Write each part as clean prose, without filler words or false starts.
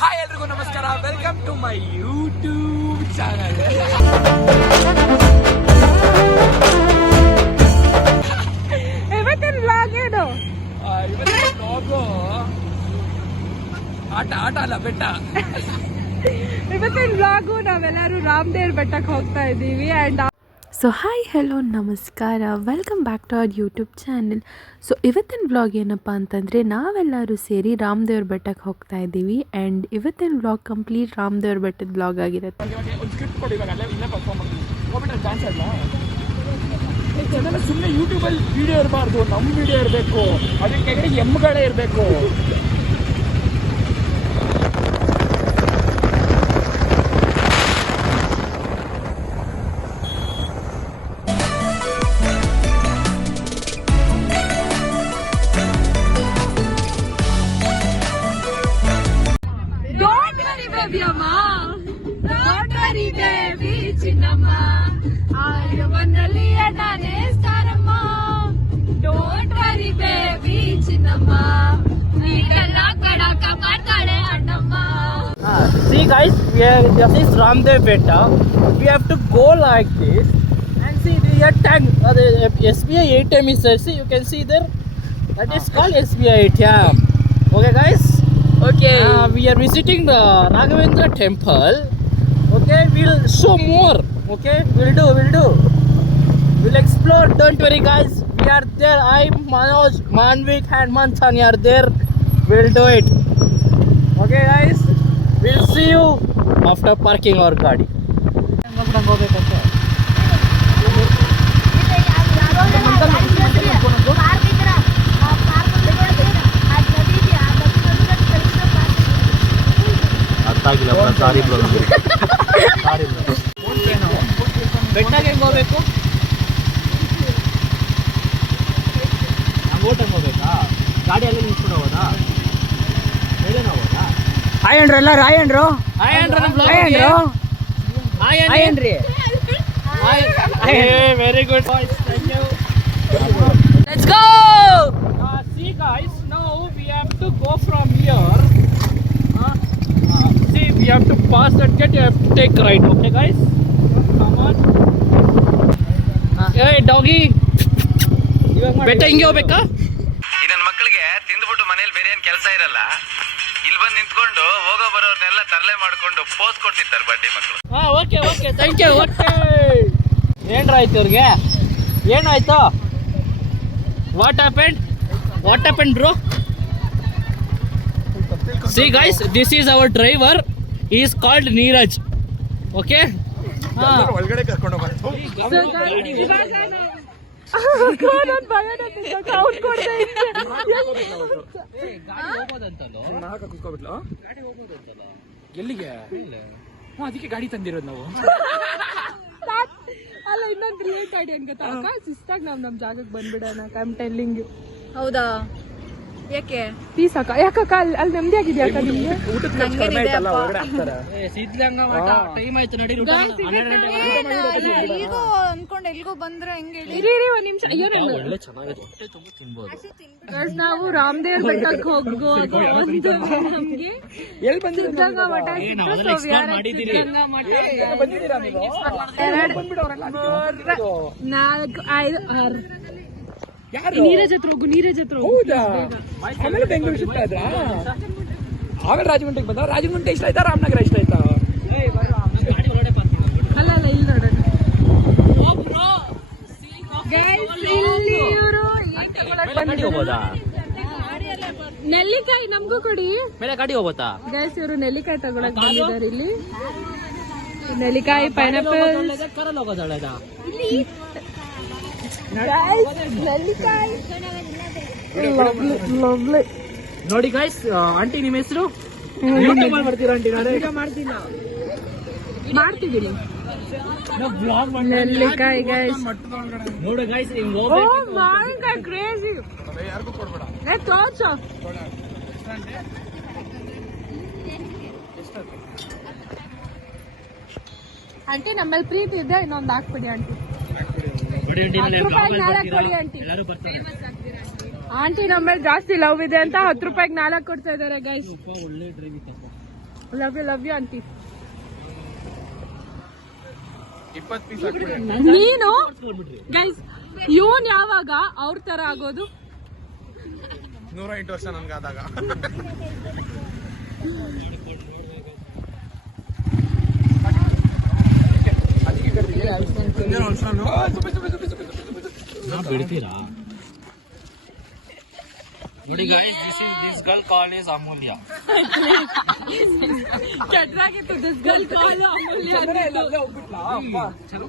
Hi ಎಲ್ರಿಗೂ ನಮಸ್ಕಾರ, welcome to my YouTube channel. ಇವತ್ತಿನ ವ್ಲಾಗ್ ಏನು? ಇವತ್ತಿನ ವ್ಲಾಗು ಆಟ ಅಲ್ಲ, ಬೆಟ್ಟ. ಇವತ್ತಿನ ವ್ಲಾಗು ನಾವೆಲ್ಲರೂ ರಾಮದೇವ್ರ ಬೆಟ್ಟಕ್ಕೆ ಹೋಗ್ತಾ ಇದ್ದೀವಿ. ಆ್ಯಂಡ್ ಸೊ ಹಾಯ್ ಹಲೋ ನಮಸ್ಕಾರ, welcome back to our YouTube channel. So ಇವತ್ತಿನ ವ್ಲಾಗ್ ಏನಪ್ಪ ಅಂತಂದರೆ ನಾವೆಲ್ಲರೂ ಸೇರಿ ರಾಮದೇವ್ರ ಬೆಟ್ಟಕ್ಕೆ ಹೋಗ್ತಾ ಇದ್ದೀವಿ. ಆ್ಯಂಡ್ ಇವತ್ತಿನ ವ್ಲಾಗ್ ಕಂಪ್ಲೀಟ್ ರಾಮದೇವ್ರ ಬೆಟ್ಟದ ವ್ಲಾಗ್ ಆಗಿರುತ್ತೆ. ಒಂದು ಸ್ಕ್ರಿಪ್ಟ್ ಕೊಡಿ, ಇವಾಗ ಇಲ್ಲೇ ಪರ್ಫಾರ್ಮ್ ಮಾಡ್ತೀವಿ. ಹೋಗ್ಬಿಟ್ರೆ ಚಾನ್ಸ್ ಅಲ್ಲ. ಸುಮ್ಮನೆ ಯೂಟ್ಯೂಬಲ್ಲಿ ವಿಡಿಯೋ ಇರಬಾರ್ದು, ನಮ್ಮ ವಿಡಿಯೋ ಇರಬೇಕು. ಅದಕ್ಕೆ ಕೆಳಗಡೆ ಎಮ್ಗಳೇ ಇರಬೇಕು. See guys, this is Ramdev Betta. We have to go like this and see the tag. The SBI ATM is there. See, you can see there. That is called SBI ATM. Okay guys. Okay. We are visiting the Raghavendra temple. Okay, we'll show more. Okay, we'll do. We'll explore. Don't worry guys. We are there. I, Manoj, Manvik and Manthan are there. We'll do it. Okay guys. We'll see you after parking our ಗಾಡಿ. ಅರ್ಥ ಆಗಿಲ್ಲ, ಸಾರಿ bro. ಬೆಟ್ಟಕ್ಕೆ ಹೆಂಗೆ ಹೋಗ್ಬೇಕು? ಓಟಂಗೆ ಹೋಗ್ಬೇಕಾ? ಗಾಡಿಯಲ್ಲಿ ನಿಂತ್ಕೊಂಡು ಹೋಗೋದಾ? ಮೇಲೇನ ಹೋಗೋದಾ? Hi ಅಂಡ್ರು ಎಲ್ಲ ರಾಯ್ ಅಂಡ್ರು very good boys, thank you. Let's go. See guys, now we have to go from here. See, we have to pass that gate. You have to take right. Okay guys, come on. Hey doggy, ಬೆಟ್ಟ ಹಿಂಗೆ ಹೋಗ್ಬೇಕಾ? ನನ್ನ ಮಕ್ಕಳಿಗೆ ತಿಂದ್ಬಿಟ್ಟು ಮನೇಲಿ ಬೇರೆ ಏನು ಕೆಲಸ ಇರಲ್ಲ, ಇಲ್ಲಿ ಬಂದು ನಿಂತ್ಕೊಂಡು ಹೋಗೋ ಬರೋರ್ನೆಲ್ಲ ತರಲೆ ಮಾಡ್ಕೊಂಡು ಪೋಸ್ ಕೊಡ್ತಿರ್ತಾರೆ ಬಡ್ಡಿ ಮಕ್ಕಳು. Okay thank you. ಓಕೆ, ಏನಾಯ್ತು ಇವ್ರಿಗೆ? ಏನಾಯ್ತು? What happened bro? C guys, this is our driver. he is called Neeraj. Okay, ಒಳಗಡೆ ಕರ್ಕೊಂಡು ಹೋಗ್ಬಾರ್ದು. ಎಲ್ಲಿಗೆ? ಅದಕ್ಕೆ ಗಾಡಿ ತಂದಿರೋದು ನಾವು. ಅಲ್ಲ, ಇನ್ನೊಂದು ರಿಲೇಟ್ ಗಾಡಿ ಏನ್ ಗೊತ್ತಾ ಅಕ್ಕ? ಶಿಸ್ತಾಗಿ ನಮ್ ಜಾಗಕ್ಕೆ ಬಂದ್ಬಿಡೋಣ. I am telling. ಹೌದಾ? ಯಾಕೆ? ಪ್ಲೀಸ್ ಅಕ್ಕ. ಯಾಕಕ್ಕ ಅಲ್ಲಿ ನೆಮ್ಮದಿ ಆಗಿದೆಯಾ ಅಕ್ಕ ನಿಮ್ಗೆ? ಟೈಮ್ ಆಯ್ತು, ನಡಿ. ಎಲ್ಗೋ ಅನ್ಕೊಂಡು ಎಲ್ಗೋ ಬಂದ್ರೆ ಹೆಂಗೆ? ಇರಿ ಒಂದ್ ನಿಮಿಷ. ನಾವು ರಾಮದೇವ್ರ ಬೆಟ್ಟಕ್ಕೆ ಹೋಗೋದು ಒಂದು ನಮ್ಗೆ ಎಲ್ಲಿ ಬಂದಿರೋದು? ಸಿದ್ಧಗಂಗಾ ಮಠ ಸಿಕ್ತು. ಸೊ ಸಿದ್ಧಗಂಗಾ ಮಠ 2 4 5 6 ನೀರಜ್ ಹತ್ರ ಹೋಗು. ಹೌದಾ? ಆಮೇಲೆ ಬೆಂಗಳೂರು ಶಿಫ್ಟ್ ಆದ್ರಾ? ಆಮೇಲೆ ರಾಜಮಂಡ್ರಿಗೆ ಬಂದ. ರಾಜಮಂಡ್ರಿ ಇಷ್ಟ ಆಯ್ತಾ, ರಾಮನಗರ ಇಷ್ಟ ಆಯ್ತಾ? ಅಲ್ಲ ಇಲ್ಲಿ ನೋಡೋಣ. ಇಲ್ಲಿ ಇವರು ನೆಲ್ಲಿಕಾಯಿ ನಮ್ಗೂ ಕೊಡಿ. ಮೇಲೆ ಗಾಡಿ ಹೋಗ್ಬೋದಾ? ಗೈಸ್, ಇವರು ನೆಲ್ಲಿಕಾಯಿ ತಗೊಳಕ್ ಬಂದಿದ್ದಾರೆ. ಇಲ್ಲಿ ನೆಲ್ಲಿಕಾಯಿ, ಪೈನಾಪಲ್, ಕರಲ್ ಹೋಗೋದಾ? ನೆಲ್ಲಿಕಾಯಿ ನೋಡಿ ಗೈಸ್, ಆಂಟಿ ನಿಮ್ಮ ಹೆಸರು? ಯೂಟ್ಯೂಬ್ ಮಾಡ್ತೀರಾ ಆಂಟಿ? ಮಾಡ್ತಿದ್ದೀನಿ ನೆಲ್ಲಿಕಾಯಿ ಗೈಸ್. ನೋಡು ಗೈಸ್, ಹಿಂಗ್ ಓ ಮಾವಿನಕಾಯಿ ಕ್ರೇಜಿ. ಯಾರಿಗೂ ಕೊಡ್ಬೇಡ. ತೋರ್ಸು. ಆಂಟಿ ನಮ್ಮಲ್ಲಿ ಪ್ರೀತಿ ಇದೆ, ಇನ್ನೊಂದು ಹಾಕ್ಬಿಡಿ ಆಂಟಿ. 10 ರೂಪಾಯಿಗೆ 4 ಕೊಡಿ ಆಂಟಿ. ಆಂಟಿ ನಮ್ಮ ಮೇಲೆ ಜಾಸ್ತಿ ಲವ್ ಇದೆ ಅಂತ 10 ರೂಪಾಯಿಗೆ 4 ಕೊಡ್ತಾ ಇದಾರೆ ಗೈಸ್. ಒಳ್ಳೆ driving love you aunty. 20 piece ಹಾಕ್ಬಿಡಿ. ನೀನು ಗೈಸ್ ಇವನ್ ಯಾವಾಗ ಅವ್ರ ತರ ಆಗೋದು? 108 ವರ್ಷ ನನ್ಗಾದಾಗ. ಬಿಡ್ತೀರಾ ನೋಡಿ guys, this girl called is Amulya. ಕೆಟ್ರಾಗಿತ್ತು ದಿಸ್ ಗರ್ಲ್ ಕಾಲ್ ಅಮೂಲ್ಯ.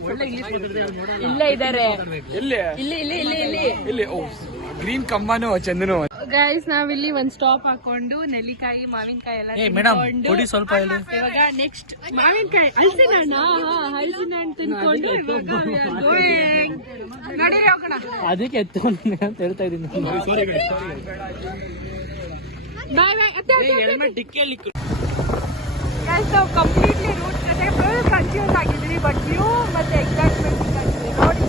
ಒಳ್ಳೆ ಇಂಗ್ಲಿಷ್ ಮಾತಾಡಿದ್ರೆ ಯಾರು ನೋಡಲ್ಲ. ಇಲ್ಲೇ ಇದಾರೆ. ಎಲ್ಲಿ ಇಲ್ಲಿ ಓ ಗ್ರೀನ್ ಕಂಬಾನು ಚಂದನು. ಗೈಸ್ ನಾವಿಲ್ಲಿ ಒಂದ್ ಸ್ಟಾಪ್ ಹಾಕೊಂಡು ನೆಲ್ಲಿಕಾಯಿ ಮಾವಿನಕಾಯಿ ಎಲ್ಲ ಮೇಡಮ್ ತಿನ್ಕೊಂಡು ಕೊಡಿ ಸ್ವಲ್ಪ ಇಲ್ಲಿ. ಇವಾಗ ನೆಕ್ಸ್ಟ್ ಮಾವಿನಕಾಯಿ ಹಲಸಿನ ಹಣ್ಣು ತಿನ್ಕೊಂಡು ಇವಾಗ ನಡೀರಿ ಹೋಗೋಣ. ಅದಕ್ಕೆ ಎತ್ತು ಅಂತ ಹೇಳ್ತಾ ಇದ್ದೀನಿ. ಬಾಯ್ ಬಾಯ್. ಹೆಲ್ಮೆಟ್ ಡಿಕ್ಕಿಯಲ್ಲಿ ಗೈಸ್ ನಾವು ಕಂಪ್ಲೀಟ್ಲಿ ರೂಟ್ ಜೊತೆ ಫುಲ್ ಕನ್ಫ್ಯೂಸ್ ಆಗಿದ್ವಿ. ಬಟ್ ವ್ಯೂ ಮತ್ತೆ ಎಕ್ಸೈಟ್ಮೆಂಟ್ ನೋಡಿ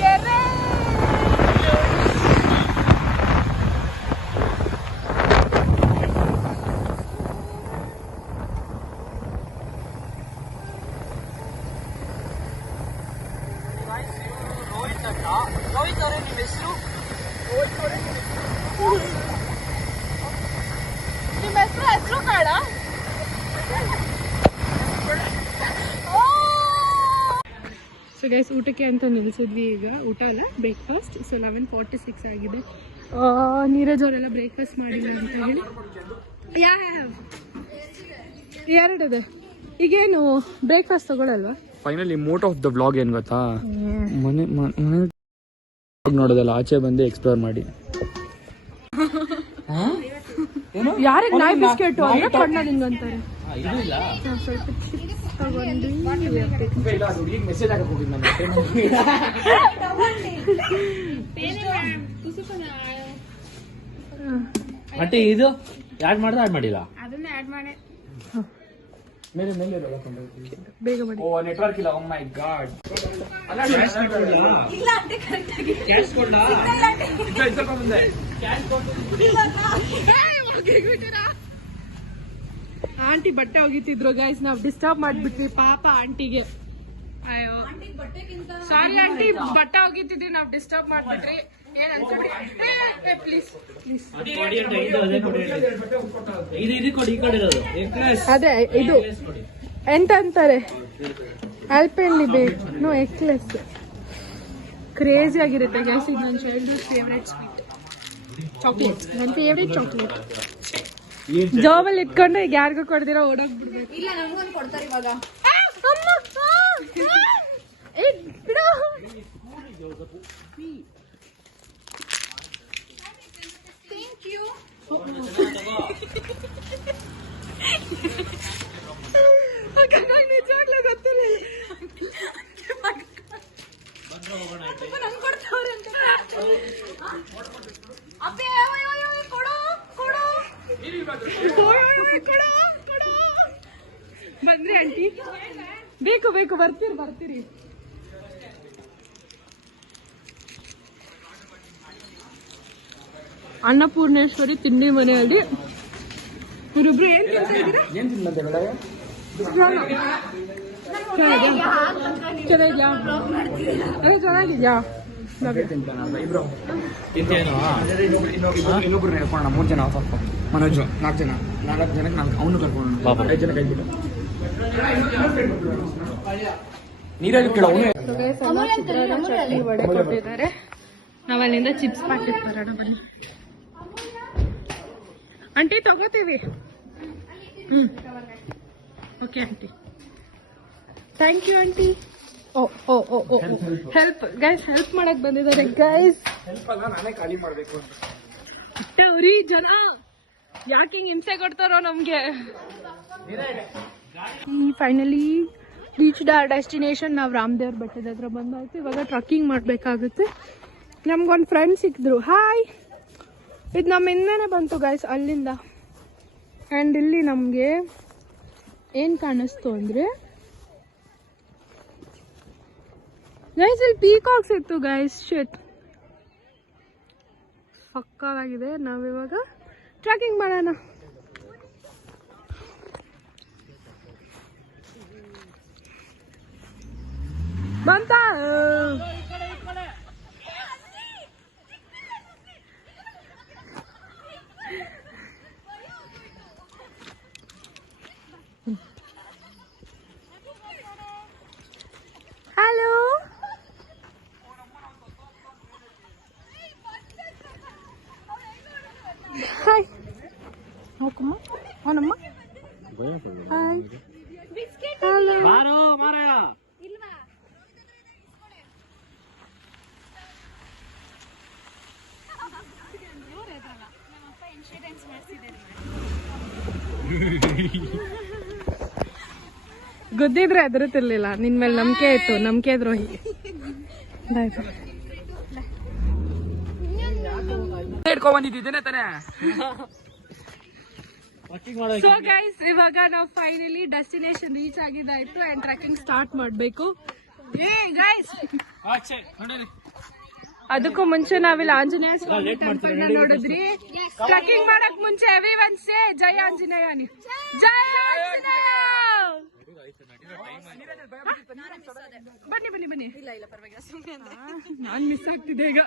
ಕೆರೆ. ರೋಹಿತ್ ಅವರೇ ನಿಮ್ಮ ಹೆಸರು? ನಿಮ್ಮ ಹೆಸರು ಕಾಡ? ಸೊ ಗೈಸ್ ಊಟಕ್ಕೆ ಅಂತ ನಿಲ್ಸಿದ್ವಿ. ಈಗ ಊಟ ಅಲ್ಲ ಬ್ರೇಕ್ಫಾಸ್ಟ್. ಸೊ 11:46 ಆಗಿದೆ. ನೀರಜ್ ಅವರೆಲ್ಲ ಬ್ರೇಕ್ಫಾಸ್ಟ್ ಮಾಡಿಲ್ಲ ಅಂತ ಹೇಳಿ ಎರಡಿದೆ. ಈಗೇನು ಬ್ರೇಕ್ಫಾಸ್ಟ್ ತಗೊಳಲ್ವಾ? ಫೈನಲಿ ಮೋಟ್ ಆಫ್ ದ ವ್ಲಾಗ್ ಏನ್ ಗೊತ್ತಾ, ಮನೆ ನೋಡೋದಲ್ಲ, ಆಚೆ ಬಂದು ಎಕ್ಸ್ಪ್ಲೋರ್ ಮಾಡಿ. ಯಾರಿಗೆ ನಾಯಿ ಬಿಸ್ಕೆಟ್ ಅಂದ್ರೆ ಕಣ್ಣ ನಿಂಗಂತಾರೆ. ಇದು ಇಲ್ಲ ಸ್ವಲ್ಪ ಚಿಪ್ಸ್ ತಗೊಂಡು ಮೆಸೇಜ್ ಹಾಕಕ್ ಹೋಗಿದ್ ನಾನು. ಮತ್ತೆ ಇದು ಯಾಡ್ ಮಾಡ್ದೆ ಆಡ್ ಮಾಡಿಲ್ಲ. ಅದನ್ನ ಆಡ್ ಮಾಡಿ ಮೇಲೆ ಬೇಗ ಮಾಡಿ. ಓ ನೆಟ್ವರ್ಕ್ ಇಲ್ಲ. ಓ ಮೈ ಗಾಡ್. ಆಂಟಿ ಬಟ್ಟೆ ಒಗಿತಿದ್ರು ಗೈಸ್, ನಾವ್ ಡಿಸ್ಟರ್ಬ್ ಮಾಡ್ಬಿಟ್ವಿ ಪಾಪ ಆಂಟಿಗೆ. ಅಯ್ಯೋ ಸಾರಿ ಆಂಟಿ, ಬಟ್ಟೆ ಒಗಿತಿದ್ವಿ, ನಾವ್ ಡಿಸ್ಟರ್ಬ್ ಮಾಡ್ಬಿಟ್ರಿ. ಏನ್ ಅನ್ಕೊಂಡ್ರಿ? ಪ್ಲೀಸ್ ಇದು ಕೊಡಿ, ಈ ಕಡೆ ಇರೋದು. ಅದೇ ಇದು ಎಂತ ಅಂತಾರೆ, ಆಲ್ಪೆನ್ಲಿ ನೋ ಎಕ್ಲೆಸ್. ಕ್ರೇಜಿ ಆಗಿರುತ್ತೆ ಗೈಸ್. ಇದು ನನ್ನ ಚೈಲ್ಡ್ಹುಡ್ ಫೇವ್ರೆಟ್ ಸ್ವೀಟ್ ಚಾಕ್ಲೇಟ್. ನನ್ನ ಫೇವ್ರೆಟ್ ಚಾಕ್ಲೇಟ್. ಜಾಬಲ್ಲಿ ಇಟ್ಕೊಂಡು ಈಗ ಯಾರಿಗೂ ಕೊಡ್ದಿರೋ ಓಡೋಗ್ಬಿಡ್ಬೇಕು. ಇಲ್ಲ ನಮ್ಗೊಂದು ಕೊಡ್ತಾರೆ ಇವಾಗ. Thank you. ನಿಜವಾಗ್ಲೂ ಗೊತ್ತಿಲ್ಲ. ನಂಗೆ ಕೊಡ್ತಾವ್ರೆ ಅಂತ. ಅಪ್ಪೆ ಕೊಡು ಕೊಡು ಕೊಡು. ಬಂದ್ರಿ ಆಂಟಿ? ಬೇಕು ಬೇಕು, ಬರ್ತೀರಿ. ಅನ್ನಪೂರ್ಣೇಶ್ವರಿ ತಿಂಡಿ ಮನೆಯಲ್ಲಿ ಇವರಿಬ್ರು ಏನ್ ತಿಂತಾ ಇದ್ದೀರಾ? ಚೆನ್ನಾಗಿದ್ಯಾ? ಇನ್ನೊಬ್ರು ಕರ್ಕೊಳ್ಳೋಣ. 3 ಜನ ಮನೋಜ್, 4 ಜನಕ್ಕೆ 4 ಅವನು ಕರ್ಕೊಳ್ಳೋಣ. 5 ಜನ ಕೈ ಬಿಟ್ಟು ನೀರಲ್ಲಿ ಕೇಳ. ಚಟ್ನಿ ವಡೆ ಕೊಟ್ಟಿದ್ದಾರೆ. ನಾವ್ ಅಲ್ಲಿಂದ ಚಿಪ್ಸ್ ಪ್ಯಾಕೆಟ್ ಬರೋಣ ಬನ್ನಿ. ಆಂಟಿ ತಗೋತೀವಿ. Okay aunty, thank you aunty. Oh help guys, help ಮಾಡಕ್ ಬಂದಿದ್ದಾರೆ ಗೈಸ್. ನಾನೇ ಖಾಲಿ ಮಾಡ್ಬೇಕು. ಅವ್ರಿ ಜನ ಯಾಕೆ ಹಿಂಸೆ ಕೊಡ್ತಾರೋ ನಮ್ಗೆ. Finally reached our destination. ನಾವು ರಾಮದೇವ್ರ ಬೆಟ್ಟದ ಹತ್ರ ಬಂದಾಯ್ತು. ಇವಾಗ ಟ್ರಕ್ಕಿಂಗ್ ಮಾಡಬೇಕಾಗುತ್ತೆ. ನಮ್ಗೊಂದು ಫ್ರೆಂಡ್ ಸಿಕ್ಕಿದ್ರು. ಹಾಯ್. ಇದು ನಮ್ಮ ಹಿಂದೆನೇ ಬಂತು ಗೈಸ್ ಅಲ್ಲಿಂದ. ಆ್ಯಂಡ್ ಇಲ್ಲಿ ನಮಗೆ ಏನು ಕಾಣಿಸ್ತು ಅಂದರೆ ಗೈಸ್ ಇಲ್ಲಿ ಪೀಕಾಕ್ಸ್ ಇತ್ತು ಗೈಸ್. ಶಿಟ್ ಪಕ್ಕಾಗಿದೆ. ನಾವಿವಾಗ ಟ್ರೆಕ್ಕಿಂಗ್ ಮಾಡೋಣ. ಬಂತ ಹಲೋ ಹಾಯ್ ನೋಕಮ್ಮ ಅವನಮ್ಮ ಹಾಯ್ ಹಲೋ ಮಾರು ಮಾರಾಯ ಗುದ್ದಿದ್ರೆ ಹೆದರುತ್ತಿರ್ಲಿಲ್ಲ ನಿನ್ ಮೇಲೆ ನಂಬಿಕೆ ಇತ್ತು ನಂಬಿಕೆ ದ್ರೋಹಿ ಇಟ್ಕೊಂಡ್ ಬಂದಿದ್ದೇನೆ ತಾನೆ. ಸೊ ಗೈಸ್ ಇವಾಗ ನಾವು ಫೈನಲಿ ಡೆಸ್ಟಿನೇಷನ್ ರೀಚ್ ಆಗಿದ್ದಾಯ್ತು ಅಂಡ್ ಟ್ರೆಕಿಂಗ್ ಸ್ಟಾರ್ಟ್ ಮಾಡ್ಬೇಕು. ಏ ಗೈಸ್ ಅದಕ್ಕೂ ಮುಂಚೆ ನಾವಿಲ್ಲಿ ಆಂಜನೇಯ ಸ್ವಾಮಿ ಟೆಂಪಲ್ ನೋಡಿದ್ರಿ. ಟ್ರೆಕಿಂಗ್ ಮಾಡಕ್ ಮುಂಚೆ ಎವ್ರಿವನ್ ಸೇ ಜೈ ಆಂಜನೇಯ ನೀ. ಜೈ ಆಂಜನೇಯ. ಬನ್ನಿ ಬನ್ನಿ ಬನ್ನಿ. ಇಲ್ಲ ಇಲ್ಲ ಪರವಾಗಿಲ್ಲ, ನಾನ್ ಮಿಸ್ ಆಗ್ತಿದ್ದೆ ಈಗ.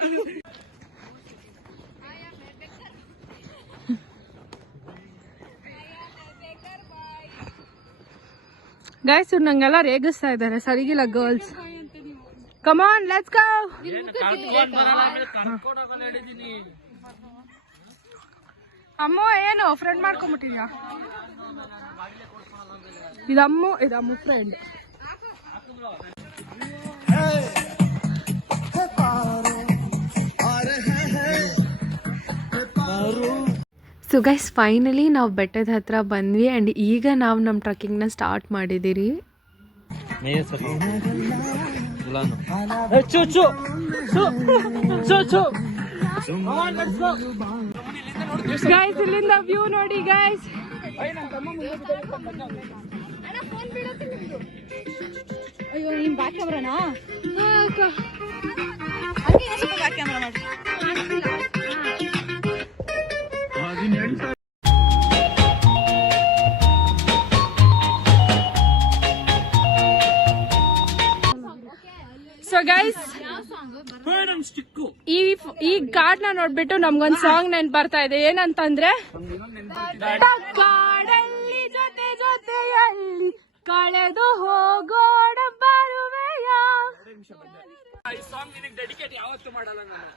ಗೈಸ್ ನಂಗೆಲ್ಲ ರೇಗಿಸ್ತಾ ಇದ್ದಾರೆ, ಸರಿಗಿಲ್ಲ girls. Come on let's go. ಅಮ್ಮ ಏನು ಫ್ರೆಂಡ್ ಮಾಡ್ಕೊಂಡ್ಬಿಟ್ಟಿದ್ಯಾ? ಇದಮ್ಮ ಫ್ರೆಂಡ್. ಸೊ ಗೈಸ್ ಫೈನಲಿ ನಾವು ಬೆಟ್ಟದ ಹತ್ರ ಬಂದ್ವಿ ಆ್ಯಂಡ್ ಈಗ ನಾವು ನಮ್ಮ ಟ್ರಕ್ಕಿಂಗ್ನ ಸ್ಟಾರ್ಟ್ ಮಾಡಿದ್ದೀರಿ. ಗೈಸ್ ಇಲ್ಲಿಂದ ವ್ಯೂ ನೋಡಿ ಗೈಸ್. ಅಯ್ಯೋ ನಿಮ್ ಬ್ಯಾಕ್ ಕ್ಯಾಮ್ರಾನಾ? ಬ್ಯಾಕ್ ಕ್ಯಾಮ್ರಾ ಮಾಡಿ. ಸೊ ಗೈಸ್ ಈ ಘಾಟ್ ನ ನೋಡ್ಬಿಟ್ಟು ನಮ್ಗೊಂದ್ ಸಾಂಗ್ ನೆನ್ಪು ಬರ್ತಾ ಇದೆ. ಏನಂತಂದ್ರೆ ಕಾಡಲ್ಲಿ ಜೊತೆ ಜೊತೆಯಲ್ಲಿ ಕಳೆದು ಹೋಗೋಣ ಬರುವೆಯ. ಈ ಸಾಂಗ್ ನಿನಗೆ ಡೆಡಿಕೇಟ್ ಯಾವತ್ತೂ ಮಾಡಲ್ಲ ನಾನು.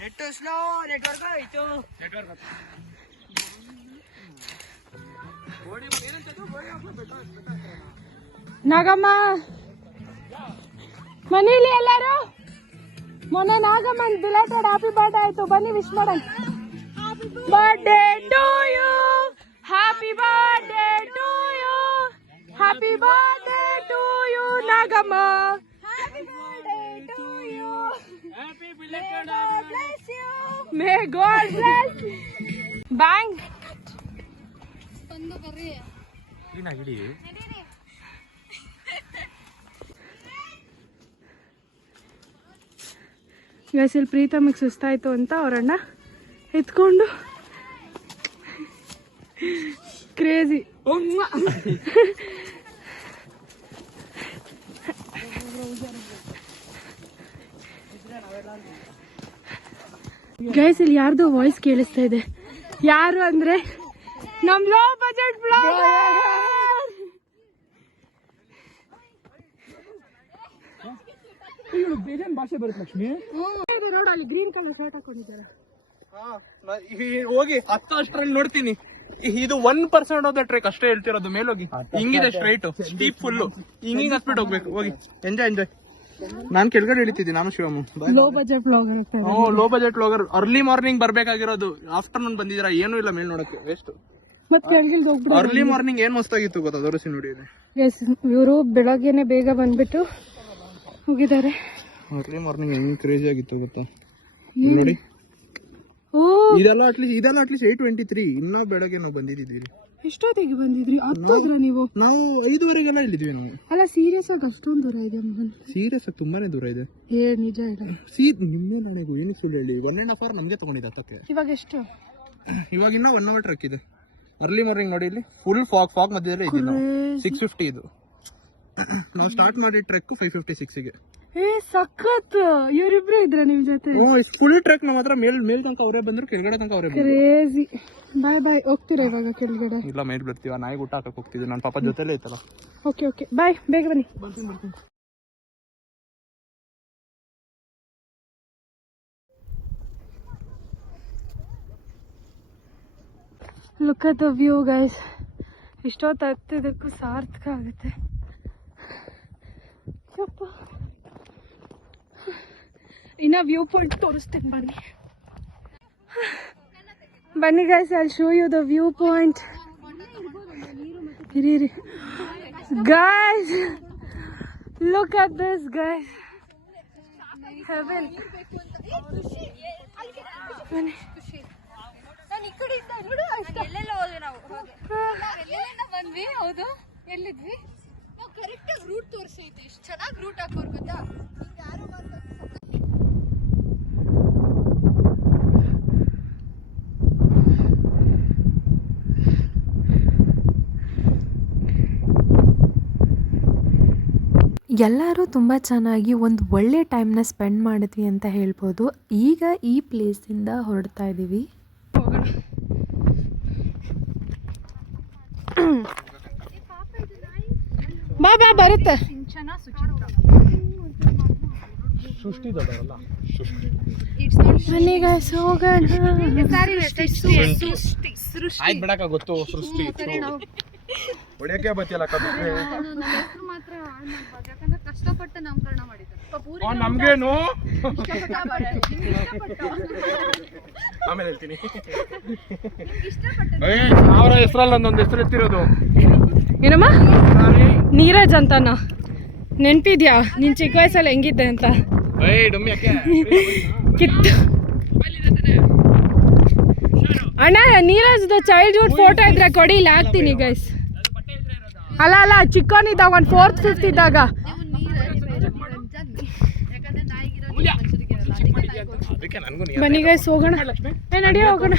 ನೆಟ್ ಸ್ಲೋ ನೆಟ್ವರ್ಕ್ ಆಯ್ತು. ನಾಗಮ್ಮ ಮನೇಲಿ ಎಲ್ಲಾರು ಮೊನ್ನೆ ನಾಗಮ್ಮನ್ ಬಿಲೇಟೆಡ್ ಹ್ಯಾಪಿ ಬರ್ಡೇ ಆಯ್ತು, ಬನ್ನಿ ವಿಶ್ ಮಾಡೋಣ. Birthday to you, happy birthday to you, happy birthday to you Nagamma. May God bless you. ಬ್ಯಾಂಗ್ ಗೈಸಲ್ಲಿ ಪ್ರೀತಮಿಗೆ ಸುಸ್ತಾಯ್ತು ಅಂತ ಅವರಣ್ಣ ಎತ್ಕೊಂಡು ಕ್ರೇಜಿ. ಗೈಸ್ ಇಲ್ಲಿ ಯಾರ್ದೋ ವಾಯ್ಸ್ ಕೇಳಿಸ್ತಾ ಇದೆ. ಯಾರು ಅಂದ್ರೆ ನಮ್ ಲೋ ಬಜೆಟ್ ಬ್ಲಾಗರ್. ಬೇಜಾನ್ ಭಾಷೆ ಬರುತ್ತೆ ಲಕ್ಷ್ಮಿ. ರೋಡಲ್ಲಿ ಗ್ರೀನ್ ಕಲರ್ ಶರ್ಟ್ ಹಾಕೊಂಡಿದ್ದಾರೆ. ಹೋಗಿ 10 ಅಷ್ಟರಲ್ಲಿ ನೋಡ್ತೀನಿ. ಇದು 1% ಆಫ್ ದ ಟ್ರೆಕ್ ಅಷ್ಟೇ ಹೇಳ್ತಿರೋದು. ಮೇಲೋಗಿ ಹಿಂಗಿದೆ ಸ್ಟ್ರೈಟ್ ಸ್ಟೀಪ್ ಫುಲ್ ಹಿಂಗಿಂಗ್ ಹತ್ಬಿಟ್ಟು ಹೋಗ್ಬೇಕು. ಹೋಗಿ ಎಂಜಾಯ್. ನಾನ್ ಕೆಳಗಡೆ ಇಳಿತಿದ್ದೀನಿ. ನಾನು Shivamma low budget blogger. Low budget blogger. Early morning ಬರ್ಬೇಕಾಗಿರೋದು, ಆಫ್ಟರ್ನೂನ್ ಬಂದಿದ್ದೀರಾ, ಏನೂ ಇಲ್ಲ ಮೇಲ್ ನೋಡಕ್ಕೆ, ವೇಸ್ಟ್. ಮತ್ತೆ ಕೆಳಗಿಲ್ಗೆ ಹೋಗ್ಬಿಟ್ಟು ಅರ್ಲಿ ಮಾರ್ನಿಂಗ್ ಏನ್ ಮಸ್ತಾಗಿತ್ತು ಗೊತ್ತಾ, ತೋರಿಸಿ ನೋಡಿ. ಇವರು ಬೆಳಗ್ಗೆನೆ ಬೇಗ ಬಂದ್ಬಿಟ್ಟು ಹೋಗಿದ್ದಾರೆ. ಅರ್ಲಿ ಮಾರ್ನಿಂಗ್ ಹೆಂಗ್ ಕ್ರೇಜಿ ಆಗಿತ್ತು ಗೊತ್ತಾ ನೋಡಿ. ಓ ಇದೆಲ್ಲ ಅಟ್ಲೀಸ್ಟ್ 8:23. ಇನ್ನ ಬೆಳಗ್ಗೆ ನಾವು ಬಂದಿದ್ದೀವಿ. ಎಷ್ಟೊತ್ತಿಗೆ ಬಂದಿದ್ರಿ? ಹತ್ತೋದ್ರ ನೀವು? ನಾವು 5:30ಗೆಲ್ಲ ಇಲ್ಲಿದ್ವಿ ನಾವು. ಅಲ್ಲ ಸೀರಿಯಸ್ ಆಗಿ ಅಷ್ಟೊಂದು ದೂರ ಇದೆ ಮಗನ್? ಸೀರಿಯಸ್ ಆಗಿ ತುಂಬಾನೇ ದೂರ ಇದೆ. ನಿಜ ಇಲ್ಲ. ನಿನ್ನೆ ನನಗೆ ಏನು ಸುಳ್ಳು ಹೇಳಿ 1.5 hour ನಮ್ಗೆ ತಗೊಂಡಿದ್ದೆ ಹತ್ತಕ್ಕೆ. ಇವಾಗ ಎಷ್ಟು? ಇವಾಗಿನ್ನ 1 hour ಟ್ರಕ್ ಇದೆ. ಅರ್ಲಿ ಮಾರ್ನಿಂಗ್ ನೋಡಿ ಇಲ್ಲಿ ಫುಲ್ ಫಾಗ್ ಮಧ್ಯದಲ್ಲೇ ಇದ್ದೀವಿ ನಾವು. 650 ಇದು. ನಾವು ಸ್ಟಾರ್ಟ್ ಮಾಡಿ ಟ್ರೆಕ್ 356ಗೆ. ಏ ಸಖತ್, ಇವರಿಬ್ರು ಇದ್ರ ನಿಮ್ ಜೊತೆ? ಫುಲ್ ಟ್ರೆಕ್ ನಮ್ಮ ಹತ್ರ ಮೇಲ್ ತನಕ ಅವರೇ ಬಂದ್ರು, ಕೆಳಗಡೆ ತನಕ ಅವರೇ ಬಂದ್ರು. ಕ್ರೇಜಿ. ಬಾಯ್ ಹೋಗ್ತೀರಾ ಇವಾಗ ಕೆಳಗಡೆ? ಇಲ್ಲ, ಮೇಲ್ ಬರ್ತೀವ. ನಾಯಿಗೆ ಊಟ ಹಾಕಕ್ ಹೋಗ್ತಿದ್ವಿ, ನನ್ನ ಪಾಪ ಜೊತೆಲೇ ಐತಲ್ಲ. ಓಕೆ ಬಾಯ್, ಬೇಗ ಬನ್ನಿ. Look at the view guys. ಇಷ್ಟೊತ್ತು ಹತ್ತಿದ್ದಕ್ಕೂ ಸಾರ್ಥಕ ಆಗುತ್ತೆ. ಯಪ್ಪ, ಇನ್ನ ವ್ಯೂ ಪಾಯಿಂಟ್ ತೋರಿಸ್ತೇನೆ ಬನ್ನಿ guys. I show you the view point. ಇರಿ guys, look at this guys. Heaven. ಬನ್ನಿ. ಎಲ್ಲೆಲ್ಲ ಹೋದ್ವಿ ನಾವು, ಬಂದ್ವಿ. ಹೌದು, ಎಲ್ಲಿದ್ವಿ ನಾವು? ಕರೆಕ್ಟ್ ಆಗಿ ರೂಟ್ ತೋರಿಸೈತೆ. ಇಷ್ಟು ಚೆನ್ನಾಗಿ ರೂಟ್ ಹಾಕೋರು ಗೊತ್ತಾ? ಎಲ್ಲರೂ ತುಂಬ ಚೆನ್ನಾಗಿ ಒಂದು ಒಳ್ಳೆ ಟೈಮ್ನ ಸ್ಪೆಂಡ್ ಮಾಡಿದ್ವಿ ಅಂತ ಹೇಳ್ಬೋದು. ಈಗ ಈ ಪ್ಲೇಸಿಂದ ಹೊರಡ್ತಾ ಇದ್ದೀವಿ. ಬಾ ಬರುತ್ತೆ. ಬನ್ನಿ ಗೈಸ್, ಹೋಗೋಣ. ಆಯ್ತು ಬಿಡಕ, ಗೊತ್ತು ಸೃಷ್ಟಿ ಹೊಡೆಯಕ್ಕೆ ಬತ್ತಿಯಲ್ಲ ಮಾತ್ರ ಯಾಕಂದ್ರೆ ಕಷ್ಟಪಟ್ಟು ನಾಮಕರಣ ಮಾಡಿದ್ದಾರೆ. ನಮ್ಗೇನು ಆಮೇಲೆ ಹೇಳ್ತೀನಿ. ಅವರ ಹೆಸರಲ್ಲ ಒಂದೊಂದು ಹೆಸರು ಎತ್ತಿರೋದು. ಏನಮ್ಮ? ನೀರಜ್ ಅಂತನ. ನೆನ್ಪಿದ್ಯಾ ನೀನ್ ಚಿಕ್ಕ ವಯಸ್ಸಲ್ಲಿ ಹೆಂಗಿದ್ದೆ ಅಂತ? ಕಿತ್ತು ಅಣ್ಣ, ನೀರಜ್ದ ಚೈಲ್ಡ್ಹುಡ್ ಫೋಟೋ ಇದ್ರೆ ಕೊಡಿ, ಇಲ್ಲಿ ಹಾಕ್ತೀನಿ ಗೈಸ್. ಅಲ್ಲ ಚಿಕ್ಕವನಿದ್ದಾಗ, ಒಂದು 4th 5th ಇದ್ದಾಗ. ಬನ್ನಿ ಗೈಸ್, ಹೋಗೋಣ. ನಡಿ ಹೋಗೋಣ.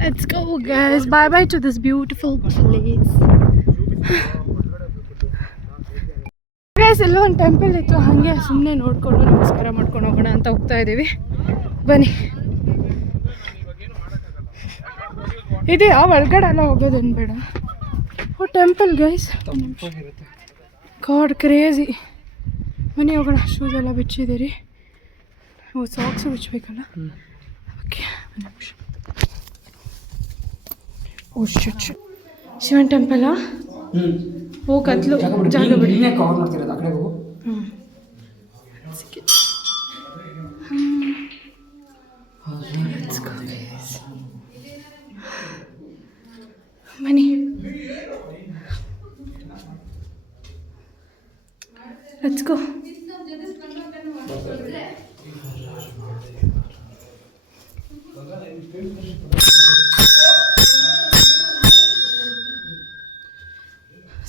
Let's go guys. Bye to this beautiful place. Guys, ಎಲ್ಲೋ ಒಂದು ಟೆಂಪಲ್ ಇತ್ತು, ಹಾಗೆ ಸುಮ್ಮನೆ ನೋಡ್ಕೊಂಡು ನಮಸ್ಕಾರ ಮಾಡ್ಕೊಂಡು ಹೋಗೋಣ ಅಂತ ಹೋಗ್ತಾ ಇದ್ದೀವಿ. ಬನ್ನಿ. ಇದೆ ಒಳಗಡೆ ಎಲ್ಲ ಹೋಗೋದೇನು ಬೇಡ. Temple guys. God crazy. ಬನ್ನಿ ಹೋಗೋಣ. ಶೂಸ್ ಎಲ್ಲ ಬಿಚ್ಚಿದ್ದೀರಿ. ಸಾಕ್ಸ್ ಬಿಚ್ಚಬೇಕಲ್ಲ. ಓಕೆ, ಶಿವನ್ ಟೆಂಪಲ್. ಕತ್ಲು ಜಾಗ ಬಿಡಿ. ಬನ್ನಿ. Let's go.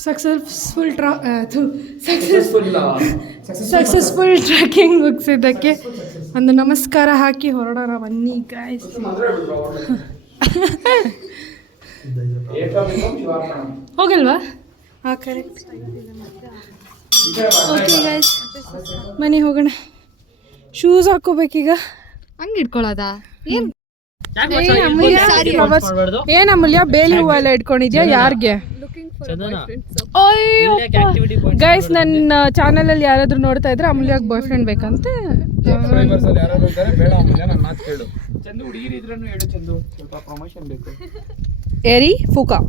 ಸಕ್ಸಸ್ಫುಲ್ ಟ್ರೆಕ್ಕಿಂಗ್ ಮುಗಿಸಿದ್ದಕ್ಕೆ ಒಂದು ನಮಸ್ಕಾರ ಹಾಕಿ ಹೊರಡೋಣ. ಬನ್ನಿ ಗಾಯ್ಸ್. ಹೋಗಲ್ವಾ? ಹಾಂ, ಕರೆಕ್ಟ್. ಓಕೆ ಗಾಯ್ಸ್, ಬನ್ನಿ ಹೋಗೋಣ. ಶೂಸ್ ಹಾಕೋಬೇಕೀಗ. ಹಂಗೆ ಇಟ್ಕೊಳ್ಳೋದಾ? ಏನಮೂಲ್ಯ ಬೇಲಿ ಹೂವೆಲ್ಲ ಇಟ್ಕೊಂಡಿದ್ಯಾ? ಯಾರಿಗೆ? ಗೈಸ್, ನನ್ನ ಚಾನಲ್ ಅಲ್ಲಿ ಯಾರಾದ್ರೂ ನೋಡ್ತಾ ಇದ್ರೆ ಅಮೂಲ್ಯಾಗ ಬಾಯ್ ಫ್ರೆಂಡ್ ಬೇಕಂತೆ. ಎರಿ ಫುಕಾ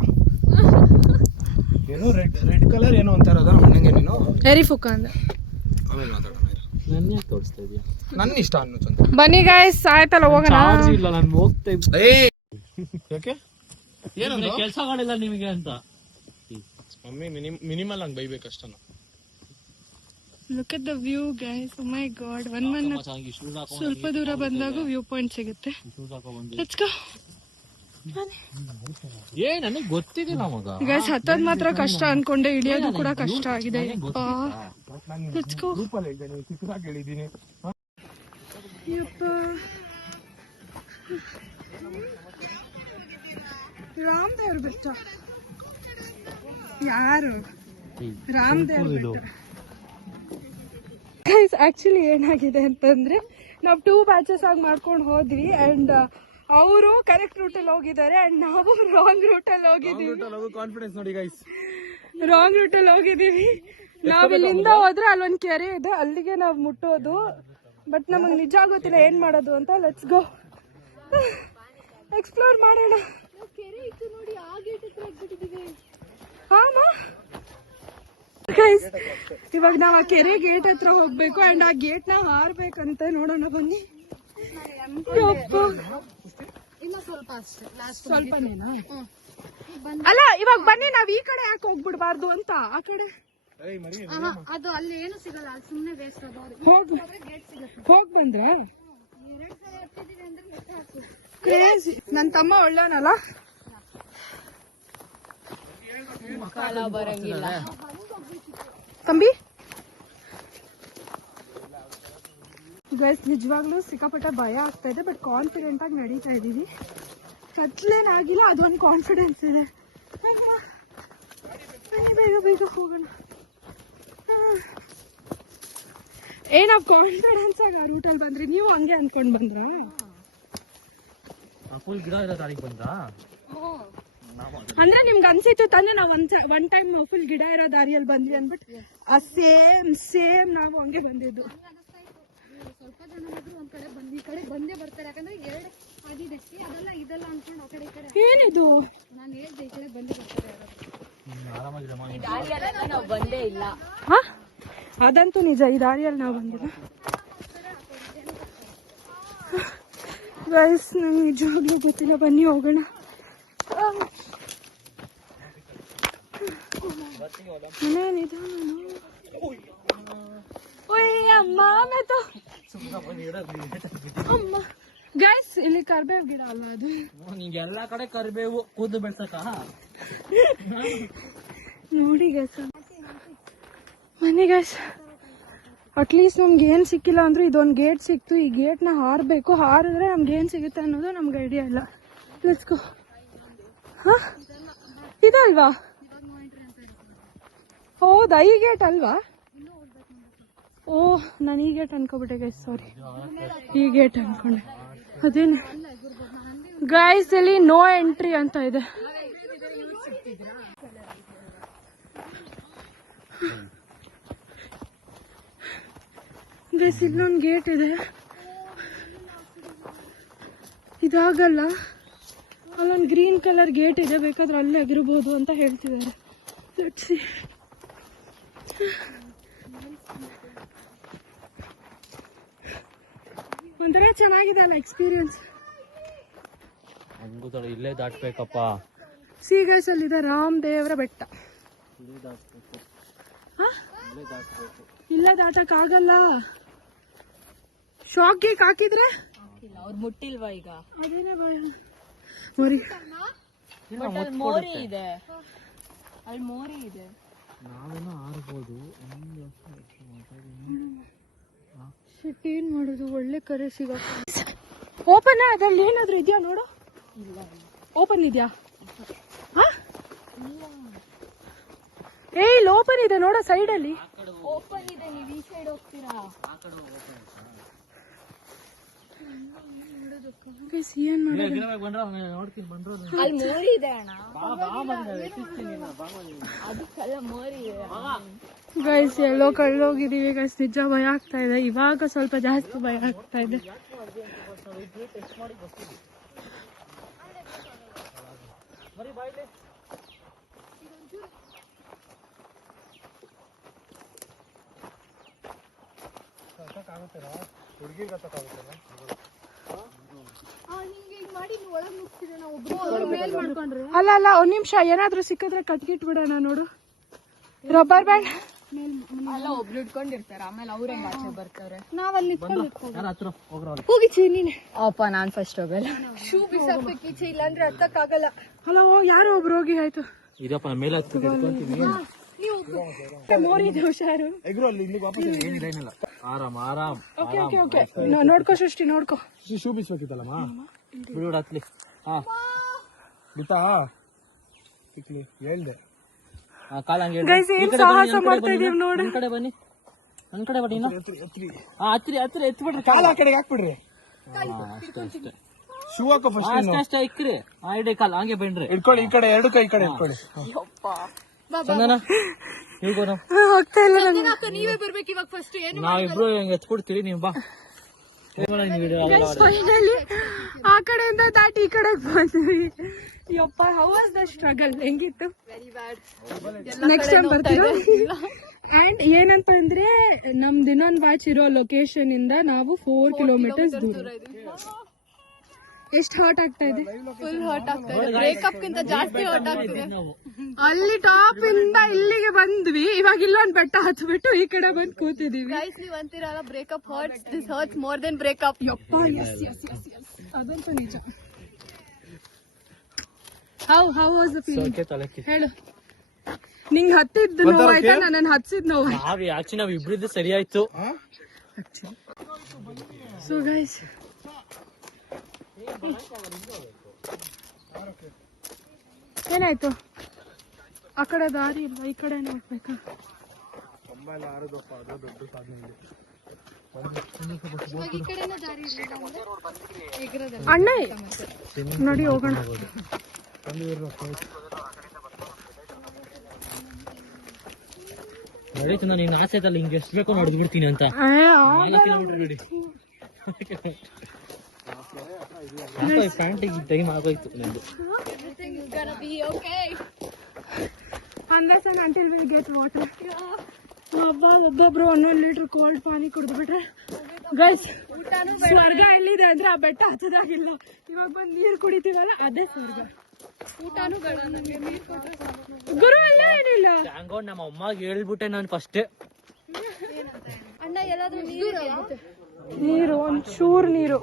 ಏನು ರೆಡ್ ಕಲರ್ ಏನು ಅಂತಾರದ ನನಗೆ ನೀನು ಎರಿ ಫುಕಾ ಅಂದ್ರೆ ನನ್ನ ಯಾಕೆ ತೋರಿಸ್ತಾ ಇದೀಯ? ನನ್ನ ಇಷ್ಟ ಅನ್ನೋ. ಬನ್ನಿ ಗಾಯ್ಸ್, ಆಯ್ತಲ್ಲ ಹೋಗೋಣ. ಚಾರ್ಜ್ ಇಲ್ಲ, ನಾನು ಹೋಗ್ತಾ ಇದ್ದೆ. ಯಾಕೆ ಏನಂದ್ರೆ ಕೆಲಸಗಳಿಲ್ಲ ನಿಮಗೆ ಅಂತ. ಮಮ್ಮಿ ಮಿನಿಮಲ್ ಹಂಗೆ ಬೈಬೇಕಷ್ಟನ. Look at the view guys. Oh my God. ಸ್ವಲ್ಪ ದೂರ ಬಂದಾಗ ವ್ಯೂ ಪಾಯಿಂಟ್ ಸಿಗುತ್ತೆ. Let's go. ನನಗೆ ಗೊತ್ತಿದೆ ಮಗ. ಗೈಸ್, ಹತ್ತದ್ ಮಾತ್ರ ಕಷ್ಟ ಅನ್ಕೊಂಡೆ, ಇಳಿಯೋದು ಕೂಡ ಕಷ್ಟ ಆಗಿದೆ. Let's go. ರಾಮದೇವ್ರ ಬೆಟ್ಟ ಯಾರು ರಾಮದೇವ್ರ ಬೆಟ್ಟ. ಗೈಸ್ ಆಕ್ಚುಲಿ ಏನಾಗಿದೆ ಅಂತಂದ್ರೆ ನಾವು 2 ಬ್ಯಾಚಸ್ ಆಗಿ ಮಾಡ್ಕೊಂಡು ಹೋದ್ವಿ ಅಂಡ್ ಅವರು ಕರೆಕ್ಟ್ ರೂಟಲ್ಲಿ ಹೋಗಿದ್ದಾರೆ ಅಂಡ್ ನಾವು ರಾಂಗ್ ರೂಟಲ್ಲಿ ಹೋಗಿದ್ದೀವಿ. ಕಾನ್ಫಿಡೆನ್ಸ್ ನೋಡಿ ಗೈಸ್, ರಾಂಗ್ ರೂಟಲ್ಲಿ ಹೋಗಿದ್ದೀವಿ. ನಾವ್ ಇಲ್ಲಿಂದ ಹೋದ್ರೆ ಅಲ್ಲೊಂದ್ ಕೆರೆ ಇದೆ, ಅಲ್ಲಿಗೆ ನಾವ್ ಮುಟ್ಟೋದು. ಬಟ್ ನಮಗ್ ನಿಜ ಗೊತ್ತಿಲ್ಲ ಏನ್ ಮಾಡೋದು ಅಂತ. ಲೆಟ್ಸ್ ಗೋ ಎಕ್ಸ್ಪ್ಲೋರ್ ಮಾಡೋಣ. ಕೆರೆ ಇತ್ತು ನೋಡಿ, ಆ ಗೇಟ್ ಹತ್ರ ಆಗ್ಬಿಟ್ಟಿದ್ದೀವಿ. ಗೈಸ್ ಇವಾಗ ನಾವ್ ಆ ಕೆರೆ ಗೇಟ್ ಹತ್ರ ಹೋಗ್ಬೇಕು ಅಂಡ್ ಆ ಗೇಟ್ ನ ಹಾರ್ಬೇಕಂತೆ. ನೋಡೋಣ ಬನ್ನಿ. ಇನ್ನ ಸ್ವಲ್ಪ ಅಷ್ಟೇ, ಲಾಸ್ಟ್ ಸ್ವಲ್ಪನೇನಾ? ಅಲ್ಲ ಇವಾಗ ಬನ್ನಿ, ನಾವ್ ಈ ಕಡೆ ಯಾಕೆ ಹೋಗ್ಬಿಡ್ಬಾರ್ದು ಅಂತ. ಆ ಕಡೆ ಅದು ಅಲ್ಲಿ ಏನು ಸಿಗಲ್ಲ, ಅಲ್ಲಿ ಸುಮ್ನೆ ವೇಸ್ಟ್. ಅದು ಹೋಗ್ ಬಂದ್ರ 2 ಸಲ ಹತ್ತಿದೀವಿ ಅಂದ್ರೆ ಲೆಕ್ಕ ಹಾಕು. ಕ್ರೇಜಿ. ನನ್ ತಮ್ಮ ಒಳ್ಳೆನಲ್ಲ. ತಂಬಿ ಗೈಸ್ ನಿಜವಾಗ್ಲೂ ಸಿಕ್ಕಾಪಟ್ಟೆ ಭಯ ಆಗ್ತಾ ಇದೆ, ಬಟ್ ಕಾನ್ಫಿಡೆಂಟ್ ಆಗಿ ನಡೀತಾ ಇದೀವಿ. ಕತ್ಲೇನಾಗಿಲ್ಲ, ಅದೊಂದು ಕಾನ್ಫಿಡೆನ್ಸ್ ಇದೆ. ಬೇಗ ಬೇಗ ಹೋಗೋಣ. ನಾವ್ ಕಾನ್ಫಿಡೆನ್ಸ್ ಆಗಿ ಆ ರೂಟಲ್ಲಿ ಬಂದ್ರಿ, ನೀವು ಹಂಗೆ ಅನ್ಕೊಂಡ್ ಬಂದ್ರ? ಫುಲ್ ಗಿಡ ಇರೋ ದಾರಿಗೆ ಬಂದ್ರಾ? ಅಂದ್ರೆ ನಿಮ್ಗೆ ಅನ್ಸಿತ್ತು ತಾನೇ ನಾವ್ ಒನ್ ಟೈಮ್ ಫುಲ್ ಗಿಡ ಇರೋ ದಾರಿಯಲ್ಲಿ ಬಂದ್ವಿ ಅಂದ್ಬಿಟ್ಟು ಸೇಮ್ ನಾವು ಹಂಗೆ ಬಂದಿದ್ದು. ಸ್ವಲ್ಪ ಜನ ಮಾತ್ರ ಒಂದ್ ಕಡೆ ಬಂದು ಈ ಕಡೆ ಬಂದೇ ಬರ್ತಾರೆ, ಯಾಕಂದ್ರೆ 2 ಆಗಿದೆ. ಅದೆಲ್ಲ ಇದೆಲ್ಲ ಅನ್ಕೊಂಡು ಆ ಕಡೆ ಈ ಕಡೆ. ಏನಿದು? ನಾನು ಹೇಳ್ದೆ ಈ ಕಡೆ ಬಂದೇ ಬರ್ತಾರೆ. ಹಾ ಅದಂತೂ ನಿಜ, ಈ ದಾರಿಯಲ್ಲಿ ನಾವು ಬಂದಿಲ್ಲ. ಗೈಸ್ ನಂಗೆ ನಿಜವಾಗ್ಲೂ ಗೊತ್ತಿಲ್ಲ, ಬನ್ನಿ ಹೋಗೋಣ. ಗೈಸ್ ಇಲ್ಲಿ ಕರ್ಬೇವ್ ಗಿಡ ಅಲ್ಲ ಅದು? ನಿಂಗೆ ಎಲ್ಲಾ ಕಡೆ ಕರಿಬೇವು ಕೂದು ಬೆಳ್ಸಕ ನೋಡಿ ಗೈಸ್. ಬನ್ನಿ ಗೈಸ್, ಅಟ್ಲೀಸ್ಟ್ ನಮ್ಗೆ ಏನ್ ಸಿಕ್ಕಿಲ್ಲ ಅಂದ್ರೂ ಇದೊಂದು ಗೇಟ್ ಸಿಕ್ತು. ಈ ಗೇಟ್ ನ ಹಾರ್ಬೇಕು, ಹಾರಿದ್ರೆ ನಮ್ಗೆ ಏನ್ ಸಿಗುತ್ತೆ ಅನ್ನೋದು ನಮ್ಗೆ ಐಡಿಯಾ ಇಲ್ಲ. Let's go. ಇದಲ್ವಾ? ಹೌದಾ, ಈ ಗೇಟ್ ಅಲ್ವಾ? ಓಹ್ ನಾನು ಈ ಗೇಟ್ ಅನ್ಕೋಬಿಟ್ಟೆ ಗೈಸ್, ಸಾರಿ. ಈ ಗೇಟ್ ಅನ್ಕೊಂಡೆ. ಅದೇನೆ ಗೈಸ್, ಇಲ್ಲಿ ನೋ ಎಂಟ್ರಿ ಅಂತ ಇದೆ. ಗೈಸ್ ಇಲ್ಲೊಂದು ಗೇಟ್ ಇದೆ, ಇದಾಗಲ್ಲ. ಅಲ್ಲೊಂದು ಗ್ರೀನ್ ಕಲರ್ ಗೇಟ್ ಇದೆ, ಬೇಕಾದ್ರೆ ಅಲ್ಲೇ ಆಗಿರ್ಬೋದು ಅಂತ ಹೇಳ್ತಿದ್ದಾರೆ. Let's see. ಒಂಥರ ಚೆನ್ನಾಗಿದೆ ಅಲ್ಲ ಎಕ್ಸ್ಪೀರಿಯನ್ಸ್. ಇಲ್ಲೇ ದಾಟ್ಬೇಕಪ್ಪ. ಸಿ ಗೈಸ್ ಅಲ್ಲಿದೆ ರಾಮದೇವರ ಬೆಟ್ಟ. ಇಲ್ಲೇ ದಾಟಕ್ ಆಗಲ್ಲ. ಶಾಕ್ ಗೇಕ್ ಹಾಕಿದ್ರೆ ಅವ್ರು ಮುಟ್ಟಿಲ್ವಾ ಈಗ? ಅದೇನೇ ಮೋರಿ ಇದೆ, ಅಲ್ಲಿ ಮೋರಿ ಇದೆ. ನಾವೇನೋ ಆರ್ಬೋದು. ಏನ್ ಮಾಡುದು, ಒಳ್ಳೆ ಕರೆ ಸಿಗ. ಓಪನ್ ಅದ್ರಲ್ಲಿ ಏನಾದ್ರು ಇದೆಯಾ ನೋಡು. ಓಪನ್ ಇದೆಯಾ? ಇಲ್ಲಿ ಓಪನ್ ಇದೆ ನೋಡೋ, ಸೈಡ್ ಅಲ್ಲಿ ಓಪನ್ ಇದೆ. ನೀವು ಈ ಸೈಡ್ ಹೋಗ್ತೀರಾ? ಏನ್ ಮಾಡೋದು? ಅಲ್ಲಿ ಮೋರಿ ಇದೆ ಅಣ್ಣ, ಅದಕ್ಕೆಲ್ಲ ಮೋರಿ ಇದೆ. ಗೈಸ್ ಎಲ್ಲೋ ಕಳ್ಳೋಗಿದೀವಿ ಗೈಸ್, ನಿಜ ಭಯ ಆಗ್ತಾ ಇದೆ. ಇವಾಗ ಸ್ವಲ್ಪ ಜಾಸ್ತಿ ಭಯ ಆಗ್ತಾ ಇದೆ. ಅಲ್ಲ ಅಲ್ಲ, ಒಂದ್ ನಿಮಿಷ, ಏನಾದ್ರು ಸಿಕ್ಕಿದ್ರೆ ಕಟ್ಗಿಟ್ಬಿಡೋಣ. ನೋಡು, ರಬ್ಬರ್ ಬ್ಯಾಂಡ್ ಅಲ್ಲ ಒಬ್ರು ಇಟ್ಕೊಂಡಿರ್ತಾರೆ, ಆಮೇಲೆ ಅವ್ರ ಹೆಂಗ್ ಆಚೆ ಬರ್ತಾರೆ. ನಾವಲ್ಲಿ ಹೋಗಿ ನೀನೆ. ಅಪ್ಪ ನಾನ್ ಫಸ್ಟ್ ಹೋಗಲ್ಲ. ಶೂ ಬಿಸಾಕ್ಬೇಕು ಈಚೆ, ಇಲ್ಲಾಂದ್ರೆ ಹತ್ತಕ್ಕಾಗಲ್ಲ. ಹಲೋ, ಯಾರೋ ಒಬ್ರು ಹೋಗಿ ಆಯ್ತು. ಇದಪ್ಪ ಮೇಲೆ ಮೋರಿದೆ ಹುಷಾರು. ಎಗ್ರು ಅಲ್ಲಿ ಇಲ್ಲಿಗೆ ವಾಪಸ್ ಏನಿಲ್ಲ. ಆರಾಮ್ ಆರಾಮ್. ಓಕೆ ಓಕೆ ಓಕೆ ನೋಡ್ಕೋ ಸೃಷ್ಟಿ ನೋಡ್ಕೋ. ಶೂ ಬಿಸ್ಬೇಕಿತ್ತಲ್ಲಮ್ಮ. ಬಿಡು ಹತ್ಲಿ. ಹಾ ಬಿತ್ತಾ ಹೇಳ್ದೆ. ಕಾಲ ಹಂಗೆ ಗೈಸ್ ಏನ್ ಸಾಹಸ ಮಾಡ್ತಾ ಇದೀವಿ ನೋಡಿ. ನನ್ ಕಡೆ ಬನ್ನಿ, ನನ್ ಕಡೆ ಬನ್ನಿ. ಹತ್ತಿರಿ ಎತ್ಬಿಡ್ರಿ. ಕಾಲ ಆ ಕಡೆಗೆ ಹಾಕ್ಬಿಡ್ರಿ. ಶೂ ಹಾಕೋ ಫಸ್ಟ್. ಅಷ್ಟೇ ಇಕ್ರಿ. ಇಡೀ ಕಾಲ ಹಂಗೆ ಬನ್ರಿ. ಇಟ್ಕೊಳ್ಳಿ ಈ ಕಡೆ, ಎರಡು ಕೈ ಈ ಕಡೆ ಇಟ್ಕೊಳ್ಳಿ. ಚಂದನ ಹೀಗೋ ನಾವು ಹೋಗ್ತಾ ಇಲ್ಲ ನಂಗೆ. ನೀವೇ ಬರ್ಬೇಕು ಇವಾಗ ಫಸ್ಟ್. ಏನು ನಾವಿಬ್ರು ಹೆಂಗ್ ಎತ್ಕೊಡ್ತೀವಿ ನೀವು ಬಾ. ಫೈನಲಿ ಆ ಕಡೆಯಿಂದ ದಾಟಿ ಈ ಕಡೆಗೆ ಬಂದ್ವಿ. ಯಪ್ಪ ಹೌ ವಾಸ್ ದ ಸ್ಟ್ರಗಲ್? ಹೆಂಗಿತ್ತು? ನೆಕ್ಸ್ಟ್ ಟೈಮ್ ಬರ್ತೀರಾ? ಅಂಡ್ ಏನಂತ ಅಂದ್ರೆ ನಮ್ ದಿನನ್ ವಾಚ್ ಇರೋ ಲೊಕೇಶನ್ ಇಂದ ನಾವು 4 ಕಿಲೋಮೀಟರ್ಸ್ ದೂರ. ಎಷ್ಟು ಹರ್ಟ್ ಆಗ್ತಾ ಇದೆ? ಫುಲ್ ಹರ್ಟ್ ಆಗ್ತಾ ಇದೆ. ಬ್ರೇಕಪ್ ಗಿಂತ ಜಾಸ್ತಿ ಹರ್ಟ್ ಆಗ್ತಿದೆ. ಅಲ್ಲಿ ಟಾಪ್ ಇಂದ ಇಲ್ಲಿಗೆ ಬಂದ್ವಿ, ಇವಾಗ ಇಲ್ಲೊಂದ್ ಬೆಟ್ಟ ಹತ್ಬಿಟ್ಟು ಈ ಕಡೆ ಬಂದ್ ಕೂತಿದೀವಿ. ಗೈಸ್ ನೀವ್ ಅಂತೀರಲ್ಲ breakup hurts, this hurts more than breakup. ಯಪ್ಪ ಅದಂತೂ ನಿಜ. ಹೌ ವಾಸ್ ದ ಫೀಲಿಂಗ್ ಹೇಳು. ನಿಂಗ್ ಹತ್ತಿದ್ದು ನೋವು ಆಯ್ತಾ? ನನ್ನ ಹತ್ಸಿದ್ ನೋವು? ನಾವ್ ಇಬ್ರಿದ್ದು ಸರಿ ಆಯ್ತು. ಸೊ ಗೈಸ್ ಏನಾಯ್ತು? ಆ ಕಡೆ ದಾರಿ ಇಲ್ಲ, ಈ ಕಡೆ ನೋಡ್ಬೇಕಾ? ಈ ಕಡೆನೂ ದಾರಿ ಇಲ್ಲ ಅಣ್ಣ ನೋಡಿ ಹೋಗೋಣ. ನಡೀತು. ನೀನ್ ಆಸೆ ಆಯ್ತಲ್ಲ ಹಿಂಗೆ ಎಷ್ಟು ಬೇಕೋ ನೋಡಿದ್ ಬಿಡ್ತೀನಿ ಅಂತ. ಪ್ಯಾಂಟಿಗೆ ಟೈಮ್ ಆಗೋಯ್ತು ನಂದು. unless and until we get water. ಒಬ್ಬೊಬ್ರು 1 ಲೀಟರ್ ಕೋಲ್ಡ್ ಪಾನಿ ಕುಡಿದ್ಬಿಟ್ರೆ ಗೈಸ್ ಸ್ವರ್ಗ ಎಲ್ಲಿದೆ ಅಂದ್ರೆ ಆ ಬೆಟ್ಟ ಹತ್ತದಾಗಿಲ್ಲ. ಇವಾಗ ಬಂದು ನೀರು ಕುಡಿತೀವಲ್ಲ ಅದೇ ಸ್ವರ್ಗ. ಊಟನೂ ಗುರು ಎಲ್ಲ ಏನಿಲ್ಲ. ಹಂಗ ನಮ್ಮ ಅಮ್ಮಗೆ ಹೇಳ್ಬಿಟ್ಟೆ ನಾನು ಫಸ್ಟ್. ಅಣ್ಣ ಎಲ್ಲಾದ್ರೂ ನೀರು ಒಂಚೂರು ನೀರು.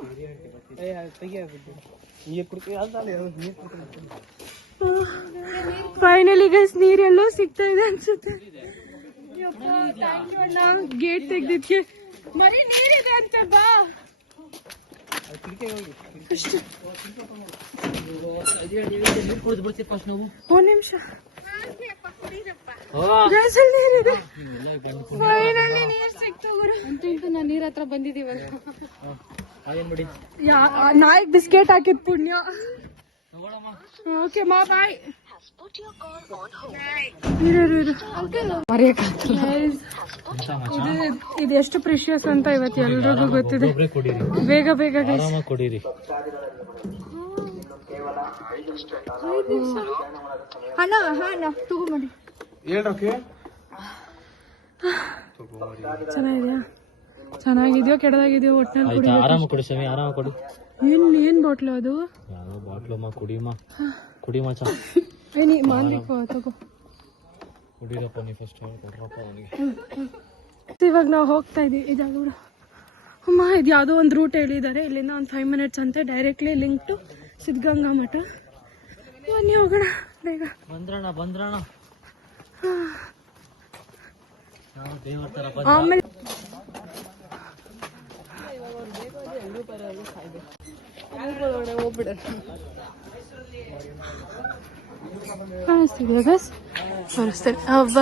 ಫೈನಲಿ ಗೈಸ್ ನೀರೆಲ್ಲೋ ಸಿಗ್ತಾ ಇದೆ ಅನ್ಸುತ್ತೆ. ಗೇಟ್ ತೆಗ್ದಿದ್ಕೆ ಮರಿ ನೀರಿದೆ ಅಂತ ಬಾ. ಒಂದ್ ನಿಮಿಷ ಗೈಸ್ ಅಲ್ಲಿ ನೀರಿದೆ. ಫೈನಲಿ ನೀರ್ ಸಿಕ್ತು ಗುರು. ಅಂತೂ ನಾನು ನೀರ್ ಹತ್ರ ಬಂದಿದೀವಲ್ಲ. ನಾಯಿಗ್ ಬಿಸ್ಕೆಟ್ ಹಾಕಿದ್ ಪುಣ್ಯ. ಓಕೆ ಮಾ ಬಾಯ್. ಇದು ಎಷ್ಟು ಪ್ರಿಷಿಯಸ್ ಅಂತ ಇವತ್ತು ಎಲ್ರಿಗೂ ಗೊತ್ತಿದೆ. ಬೇಗ ಬೇಗ ಕೊಡಿರಿ. ಅಣ್ಣ ತಗೊಂಬಡಿ. ಚೆನ್ನಾಗಿದ್ಯಾ? ಚೆನ್ನಾಗಿದ್ಯೋ ಕೆಡದಾಗಿದ್ಯೋ ಒಟ್ಟಿನಲ್ಲಿ ಆರಾಮ ಕೊಡಿ ಸ್ವಾಮಿ, ಆರಾಮ ಕೊಡಿ. ಏನ್ ಬಾಟ್ಲು ಅದು? ಯಾವ ಬಾಟ್ಲಮ್ಮ? ಕುಡಿಮ ಚಾ. ಏನಿ ಮಾನ್ಲಿಕ್ಕೆ ತಗೋ. ಕುಡಿರಪ್ಪ ನೀ ಫಸ್ಟ್ ಕೊಡ್ರಪ್ಪ ಅವನಿಗೆ. ಇವಾಗ ನಾವು ಹೋಗ್ತಾ ಇದೀವಿ ಈ ಜಾಗ. ಅಮ್ಮ ಇದು ಯಾವುದೋ ಒಂದು ರೂಟ್ ಹೇಳಿದ್ದಾರೆ. ಇಲ್ಲಿಂದ ಒಂದು 5 ಮಿನಿಟ್ಸ್ ಅಂತೆ, ಡೈರೆಕ್ಟ್ಲಿ ಲಿಂಕ್ ಟು ಸಿದ್ಧಗಂಗಾ ಮಠ. ಬನ್ನಿ ಹೋಗೋಣ ಬೇಗ. ಬಂದ್ರಣ ಆಮೇಲೆ ಕಾಣಿಸ್ತಿದೆ ಬಸ್ ತೋರಿಸ್ತೇನೆ. ಹಬ್ಬ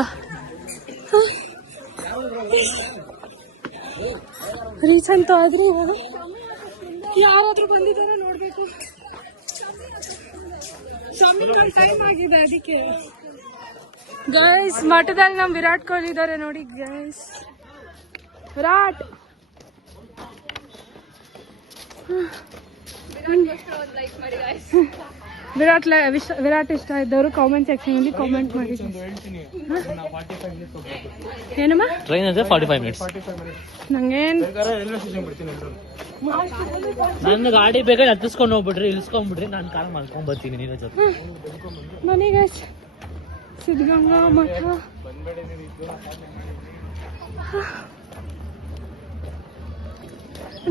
ರೀಚ್ ಅಂತ ಆದ್ರೆ ಯಾರಾದ್ರೂ ಬಂದಿದಾರ ನೋಡ್ಬೇಕು. ಟೈಮ್ ಆಗಿದೆ ಅದಕ್ಕೆ. ಗೈಸ್ ಮಠದಲ್ಲಿ ನಮ್ ವಿರಾಟ್ ಕೊಹ್ಲಿ ಇದಾರೆ ನೋಡಿ ಗೈಸ್. ವಿರಾಟ್ ವಿರಾಟ್ ಇಷ್ಟ ಇದ್ದವರು ಕಾಮೆಂಟ್ ಸೆಕ್ಷನ್ ಅಲ್ಲಿ ಕಾಮೆಂಟ್ ಮಾಡಿ. ಏನಮ್ಮ ಟ್ರೈನ್ ಇದೆ 45 ಮಿನಿಟ್ಸ್. ನಂಗೇನ್ ನನ್ನ ಗಾಡಿ ಬೇಕಾದ್ರೆ ಹತ್ತಿಸ್ಕೊಂಡು ಹೋಗ್ಬಿಡ್ರಿ, ಇಳಿಸ್ಕೊಂಡ್ಬಿಡ್ರಿ, ನಾನು ಕಾಲ್ ಮಾಡ್ಕೊಂಡ್ ಬರ್ತೀನಿ ನೀರ ಜೊತೆ. ಮನೆಗೆ ಸಿದ್ಧಗಂಗಾ ಮಠ.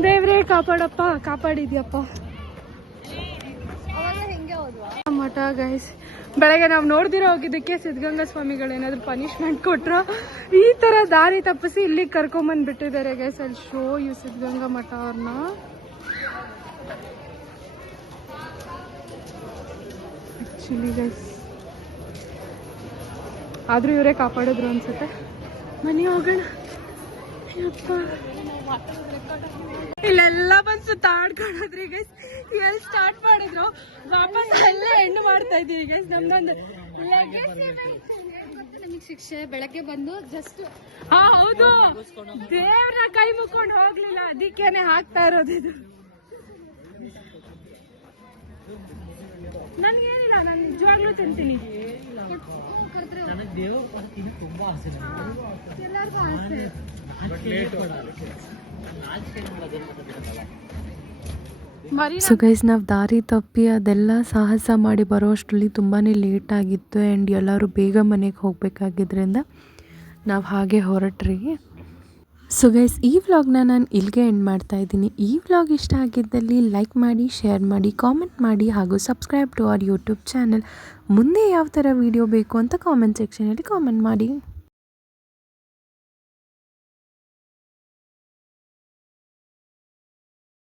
ದೇವ್ರೇ ಕಾಪಾಡಪ್ಪ, ಕಾಪಾಡಿದ್ಯಪ್ಪ. ಮಠ ಗೈಸ್ ಬೆಳಗ್ಗೆ ನಾವು ನೋಡ್ದಿರೋ ಹೋಗಿದ್ದಕ್ಕೆ ಸಿದ್ಧಗಂಗಾ ಸ್ವಾಮಿಗಳು ಏನಾದ್ರು ಪನಿಷ್ಮೆಂಟ್ ಕೊಟ್ರು ಈ ತರ ದಾರಿ ತಪ್ಪಿಸಿ ಇಲ್ಲಿಗೆ ಕರ್ಕೊಂಬಂದ್ ಬಿಟ್ಟಿದ್ದಾರೆ ಗೈಸ್. ಅಲ್ಲಿ ಶೋ ಯು ಸಿದ್ಧಗಂಗಾ ಮಠ ಅವ್ರನ್ನ. ಆಕ್ಚುಲಿ ಗೈಸ್ ಆದ್ರೂ ಇವರೇ ಕಾಪಾಡಿದ್ರು ಅನ್ಸುತ್ತೆ. ಮನೆ ಹೋಗೋಣ. ಇಲ್ಲೆಲ್ಲ ಬಂದು ಸುತ್ತಾಡ್ಕೊಂಡ್ರಿ ಗೈಸ್. ಎಲ್ಲಿ ಸ್ಟಾರ್ಟ್ ಮಾಡಿದ್ರು ವಾಪಸ್ ಅಲ್ಲೇ ಎಂಡ್ ಮಾಡ್ತಾ ಇದೀವಿ ಗೈಸ್. ನಮ್ದೊಂದು ನಮಗೆ ಶಿಕ್ಷೆ ಬೆಳಗ್ಗೆ ಬಂದು ಜಸ್ಟ್ ಹೌದು, ದೇವ್ರನ್ನ ಕೈ ಮುಕ್ಕೊಂಡು ಹೋಗ್ಲಿಲ್ಲ, ಅದಕ್ಕೇನೆ ಹಾಕ್ತಾ ಇರೋದು ಇದು. ನನ್ಗೇನಿಲ್ಲ, ನಾನು ನಿಜವಾಗ್ಲೂ ತಿಂತೀನಿ. ಎಲ್ಲರಿಗೂ ಆಸೆ. ಸೊ ಗೈಸ್ ನಾವು ದಾರಿ ತಪ್ಪಿ ಅದೆಲ್ಲ ಸಾಹಸ ಮಾಡಿ ಬರೋ ಅಷ್ಟರಲ್ಲಿ ತುಂಬಾ ಲೇಟ್ ಆಗಿತ್ತು ಆ್ಯಂಡ್ ಎಲ್ಲರೂ ಬೇಗ ಮನೆಗೆ ಹೋಗಬೇಕಾಗಿದ್ದರಿಂದ ನಾವು ಹಾಗೆ ಹೊರಟ್ರಿ. ಸೊ ಗೈಸ್ ಈ ವ್ಲಾಗ್ನ ನಾನು ಇಲ್ಲಿಗೆ ಎಂಡ್ ಮಾಡ್ತಾ ಇದ್ದೀನಿ. ಈ ವ್ಲಾಗ್ ಇಷ್ಟ ಆಗಿದ್ದಲ್ಲಿ ಲೈಕ್ ಮಾಡಿ, ಶೇರ್ ಮಾಡಿ, ಕಾಮೆಂಟ್ ಮಾಡಿ ಹಾಗೂ subscribe to our YouTube channel. ಮುಂದೆ ಯಾವ ಥರ ವೀಡಿಯೋ ಬೇಕು ಅಂತ ಕಾಮೆಂಟ್ ಸೆಕ್ಷನಲ್ಲಿ ಕಾಮೆಂಟ್ ಮಾಡಿ.